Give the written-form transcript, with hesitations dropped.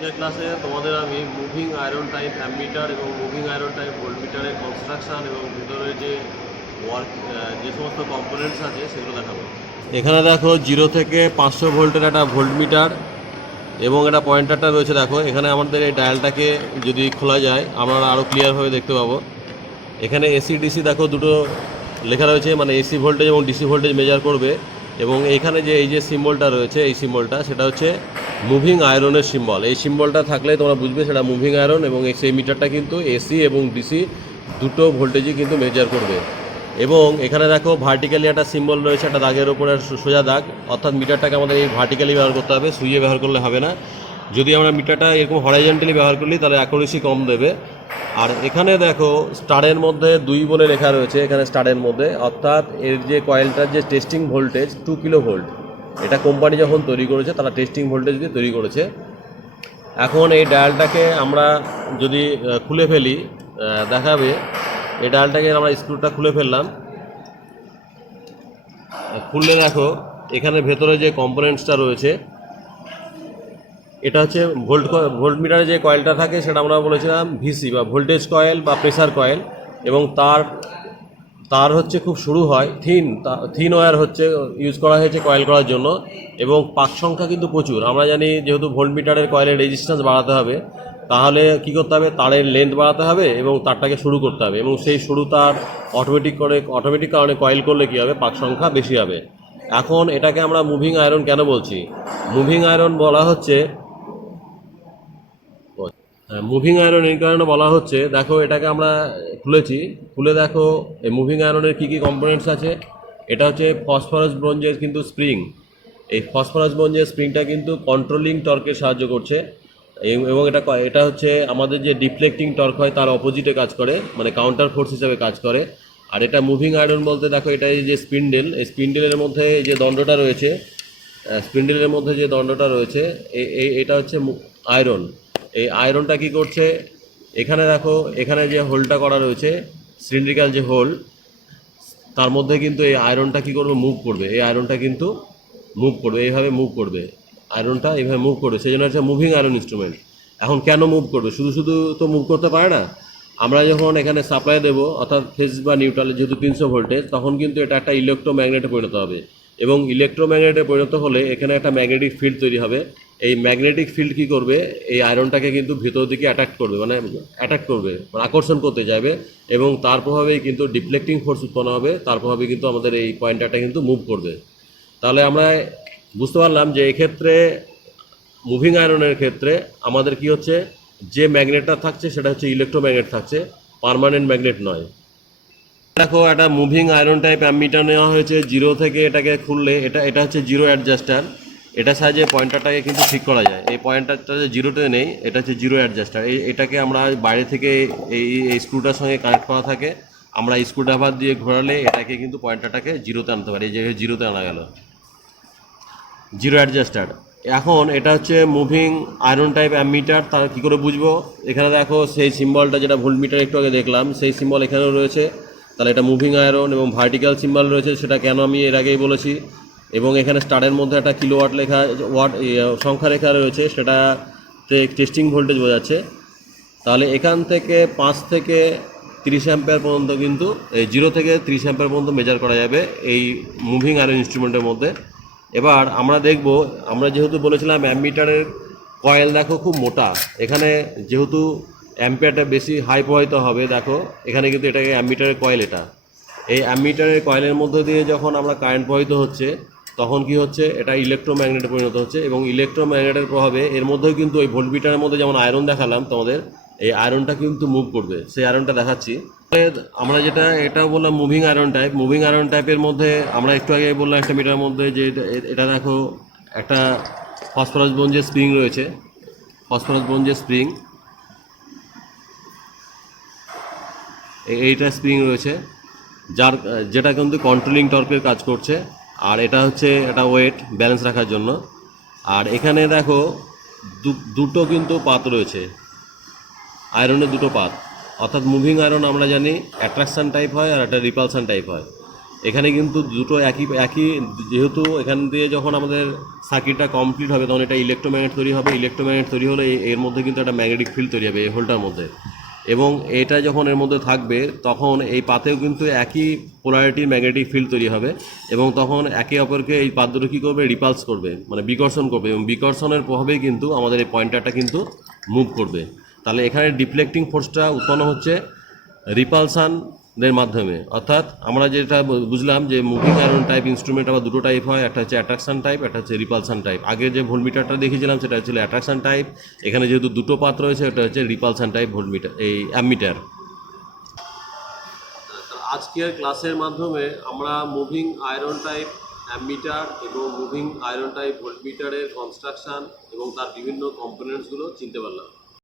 আজকের ক্লাসে তোমাদের আমি মুভিং আয়রন টাইপ অ্যামমিটার এবং মুভিং আয়রন টাইপ ভোল্টমিটারের কনস্ট্রাকশন এবং ভিতরে যে ওয়ার্ক যে সমস্ত কম্পোনেন্টস আছে সেগুলো দেখাবো। এখানে দেখো 0 থেকে 500 ভোল্টের একটা ভোল্টমিটার এবং একটা পয়েন্টারটা রয়েছে। দেখো এখানে আমাদের এই ডায়ালটাকে যদি খোলা যায় আমরা আরও ক্লিয়ারভাবে দেখতে পাবো। এখানে এসি ডিসি দেখো দুটো লেখা রয়েছে, মানে এসি ভোল্টেজ এবং ডিসি ভোল্টেজ মেজার করবে। এবং এখানে যে এই যে সিম্বলটা রয়েছে, এই সিম্বলটা সেটা হচ্ছে মুভিং আয়রনের সিম্বল। এই সিম্বলটা থাকলে তোমরা বুঝবে সেটা মুভিং আয়রন, এবং সেই মিটারটা কিন্তু এসি এবং ডিসি দুটো ভোল্টেজই কিন্তু মেজার করবে। এবং এখানে দেখো ভার্টিক্যালি একটা সিম্বল রয়েছে, একটা দাগের ওপরে সোজা দাগ, অর্থাৎ মিটারটাকে আমাদের এই ভার্টিক্যালি ব্যবহার করতে হবে, সুইয়ে ব্যবহার করলে হবে না। যদি আমরা মিটারটা এরকম হরাইজন্টালি ব্যবহার করি তাহলে অ্যাকুরেসি কম দেবে। আর এখানে দেখো স্টারের মধ্যে 2 বলে লেখা রয়েছে, এখানে স্টারের মধ্যে, অর্থাৎ এর যে কয়েলটার যে টেস্টিং ভোল্টেজ 2 কিলো ভোল্ট। এটা কোম্পানি যখন তৈরি করেছে তারা টেস্টিং ভোল্টেজ দিয়ে তৈরি করেছে। এখন এই ডায়ালটাকে আমরা যদি খুলে ফেলি দেখাবে। এই ডায়ালটাকে আমরা স্ক্রুটা খুলে ফেললাম। খুললে দেখো এখানে ভেতরে যে কম্পোনেন্টসটা রয়েছে, এটা হচ্ছে ভোল্টমিটারে যে কয়েলটা থাকে সেটা আমরা বলেছিলাম ভিসি বা ভোল্টেজ কয়েল বা প্রেসার কয়েল। এবং তার হচ্ছে খুব সরু হয়, থিন ওয়্যার হচ্ছে ইউজ করা হয়েছে কয়েল করার জন্য। এবং পাক সংখ্যা কিন্তু প্রচুর। আমরা জানি যেহেতু ভোল্টমিটারের কয়েলের রেজিস্ট্যান্স বাড়াতে হবে, তাহলে কী করতে হবে, তারের লেন্থ বাড়াতে হবে এবং তারটাকে শুরু করতে হবে। এবং সেই শুরু তার অটোমেটিক কারণে কয়েল করলে কী হবে, পাক সংখ্যা বেশি হবে। এখন এটাকে আমরা মুভিং আয়রন কেন বলছি? মুভিং আয়রন বলা হচ্ছে মুভিং আয়রন এই কারণে বলা হচ্ছে, দেখো এটাকে আমরা খুলে দেখো এই মুভিং আয়রনের কী কী কম্পোনেন্টস আছে। এটা হচ্ছে ফসফরাস ব্রোঞ্জের কিন্তু স্প্রিং। এই ফসফরাস ব্রোঞ্জের স্প্রিংটা কিন্তু কন্ট্রোলিং টর্কে সাহায্য করছে। এবং এটা হচ্ছে আমাদের যে ডিফ্লেক্টিং টর্ক হয় তার অপোজিটে কাজ করে, মানে কাউন্টার ফোর্স হিসাবে কাজ করে। আর এটা মুভিং আয়রন বলতে দেখো এটা এই যে স্পিন্ডেল, এই স্পিন্ডেলের মধ্যে যে দণ্ডটা রয়েছে, এটা হচ্ছে আয়রন। এই আয়রনটা কি করছে, এখানে দেখো এখানে যে হোলটা করা রয়েছে, সিলিন্ড্রিক্যাল যে হোল, তার মধ্যে কিন্তু এই আয়রনটা কি করবে, মুভ করবে। এই আয়রনটা কিন্তু মুভ করবে, এইভাবে মুভ করবে, আয়রনটা এইভাবে মুভ করবে। সেই জন্য হচ্ছে মুভিং আয়রন ইনস্ট্রুমেন্ট। এখন কেন মুভ করবে? শুধু শুধু তো মুভ করতে পারে না। আমরা যখন এখানে সাপ্লাই দেবো, অর্থাৎ ফেজ বা নিউট্রালে যেহেতু 300 ভোল্টেজ, তখন কিন্তু এটা একটা ইলেকট্রোম্যাগনেটে পরিণত হবে। এবং ইলেকট্রোম্যাগনেটে পরিণত হলে এখানে একটা ম্যাগনেটিক ফিল্ড তৈরি হবে। এই ম্যাগনেটিক ফিল্ড কী করবে, এই আয়রনটাকে কিন্তু ভেতর দিকে অ্যাট্রাক্ট করবে, মানে আকর্ষণ করতে যাবে। এবং তার প্রভাবেই কিন্তু ডিফ্লেক্টিং ফোর্স উৎপন্ন হবে, তার প্রভাবে কিন্তু আমাদের এই পয়েন্টারটা কিন্তু মুভ করবে। তাহলে আমরা বুঝতে পারলাম যে এক্ষেত্রে মুভিং আয়রনের ক্ষেত্রে আমাদের কি হচ্ছে, যে ম্যাগনেটটা থাকছে সেটা হচ্ছে ইলেকট্রোম্যাগনেট থাকছে, পার্মানেন্ট ম্যাগনেট নয়। দেখো একটা মুভিং আয়রন টাইপ অ্যামমিটার নেওয়া হয়েছে। 0 থেকে এটাকে খুললে এটা হচ্ছে জিরো অ্যাডজাস্টার। এটা সাহায্যে পয়েন্টারটাকে কিন্তু ঠিক করা যায়। এই পয়েন্টারটা যে জিরোতে নেই, এটা হচ্ছে জিরো অ্যাডজাস্টার। এটাকে আমরা বাইরে থেকে এই স্ক্রুটার সঙ্গে কানেক্ট করা থাকে, আমরা স্ক্রুড্রাইভার দিয়ে ঘোরালে এটাকে কিন্তু পয়েন্টারটাকে জিরোতে আনতে পারি। এই যে জিরোতে আনা গেল, জিরো অ্যাডজাস্টার। এখন এটা হচ্ছে মুভিং আয়রন টাইপ অ্যামমিটার। তার কী করে বুঝবো? এখানে দেখো সেই সিম্বলটা যেটা ভোল্টমিটার একটু আগে দেখলাম, সেই সিম্বল এখানেও রয়েছে। তাহলে এটা মুভিং আয়রন। এবং ভার্টিক্যাল সিম্বল রয়েছে, সেটা কেন আমি এর আগেই বলেছি। এবং এখানে স্টারের মধ্যে একটা কিলোওয়াট সংখ্যা লেখা রয়েছে, সেটাতে টেস্টিং ভোল্টেজ বোঝাচ্ছে। তাহলে এখান থেকে 5 থেকে 30 অ্যাম্পিয়ার পর্যন্ত কিন্তু 0 থেকে 30 অ্যাম্পিয়ার পর্যন্ত মেজার করা যাবে এই মুভিং আয়রন ইনস্ট্রুমেন্টের মধ্যে। এবার আমরা দেখব, আমরা যেহেতু বলেছিলাম অ্যামমিটারের কয়েল দেখো খুব মোটা, এখানে যেহেতু অ্যাম্পিয়ারটা বেশি হাই প্রবাহিত হবে, দেখো এখানে কিন্তু এটাকে অ্যামমিটারের কয়েল। এই অ্যামমিটারের কয়েলের মধ্যে দিয়ে যখন আমরা কারেন্ট প্রবাহিত হচ্ছে, তখন কি হচ্ছে, এটা ইলেকট্রোম্যাগনেটে পরিণত হচ্ছে। এবং ইলেকট্রোম্যাগনেটের প্রভাবে এর মধ্যেও কিন্তু ওই ভোল্টমিটারের মধ্যে যেমন আয়রন দেখালাম তোমাদের, এই আয়রনটা কিন্তু মুভ করবে। সেই আয়রনটা দেখাচ্ছি। আমরা এটাও বললাম মুভিং আয়রন টাইপের মধ্যে আমরা একটু আগে বললাম একটা মিটারের মধ্যে যে এটা দেখো একটা ফসফরাস ব্রোঞ্জের স্প্রিং রয়েছে, এইটা স্প্রিং রয়েছে, যেটা কিন্তু কন্ট্রোলিং টর্কের কাজ করছে। আর এটা হচ্ছে একটা ওয়েট ব্যালেন্স রাখার জন্য। আর এখানে দেখো দুটো কিন্তু পাত রয়েছে, আয়রনের দুটো পাত। অর্থাৎ মুভিং আয়রন আমরা জানি অ্যাট্রাকশান টাইপ হয় আর একটা রিপালশান টাইপ হয়। এখানে কিন্তু দুটো একই একই, যেহেতু এখান দিয়ে যখন আমাদের সার্কিটটা কমপ্লিট হবে তখন এটা ইলেকট্রোম্যাগনেট তৈরি হবে, ইলেকট্রোম্যাগনেট তৈরি হলে এর মধ্যে কিন্তু একটা ম্যাগনেটিক ফিল্ড তৈরি হবে এই হোলটার মধ্যে, এবং এটা যখন এর মধ্যে থাকবে তখন এই পাতেও কিন্তু একই পোলারিটির ম্যাগনেটিক ফিল্ড তৈরি হবে, এবং তখন একে অপরকে এই পাত দুটো কী করবে, রিপালস করবে, মানে বিকর্ষণ করবে, এবং বিকর্ষণের প্রভাবেই কিন্তু আমাদের এই পয়েন্টারটা কিন্তু মুভ করবে। তাহলে এখানে ডিফ্লেক্টিং ফোর্সটা উৎপন্ন হচ্ছে রিপালসানের মাধ্যমে। অর্থাৎ আমরা যেটা বুঝলাম যে মুভিং আয়রন টাইপ ইনস্ট্রুমেন্ট আবার দুটো টাইপ হয়, একটা হচ্ছে অ্যাট্রাকশন টাইপ, একটা হচ্ছে রিপালসান টাইপ। আগে যে ভোল্টমিটারটা দেখিয়েছিলাম সেটা হচ্ছিল অ্যাট্রাকশন টাইপ, এখানে যেহেতু দুটো পাত রয়েছে এটা হচ্ছে রিপালসান টাইপ ভোল্টমিটার, এই অ্যামিটার। আজকের ক্লাসের মাধ্যমে আমরা মুভিং আয়রন টাইপ অ্যামিটার এবং মুভিং আয়রন টাইপ ভোল্টমিটারের কনস্ট্রাকশান এবং তার বিভিন্ন কম্পোনেন্টসগুলো চিনতে পারলাম।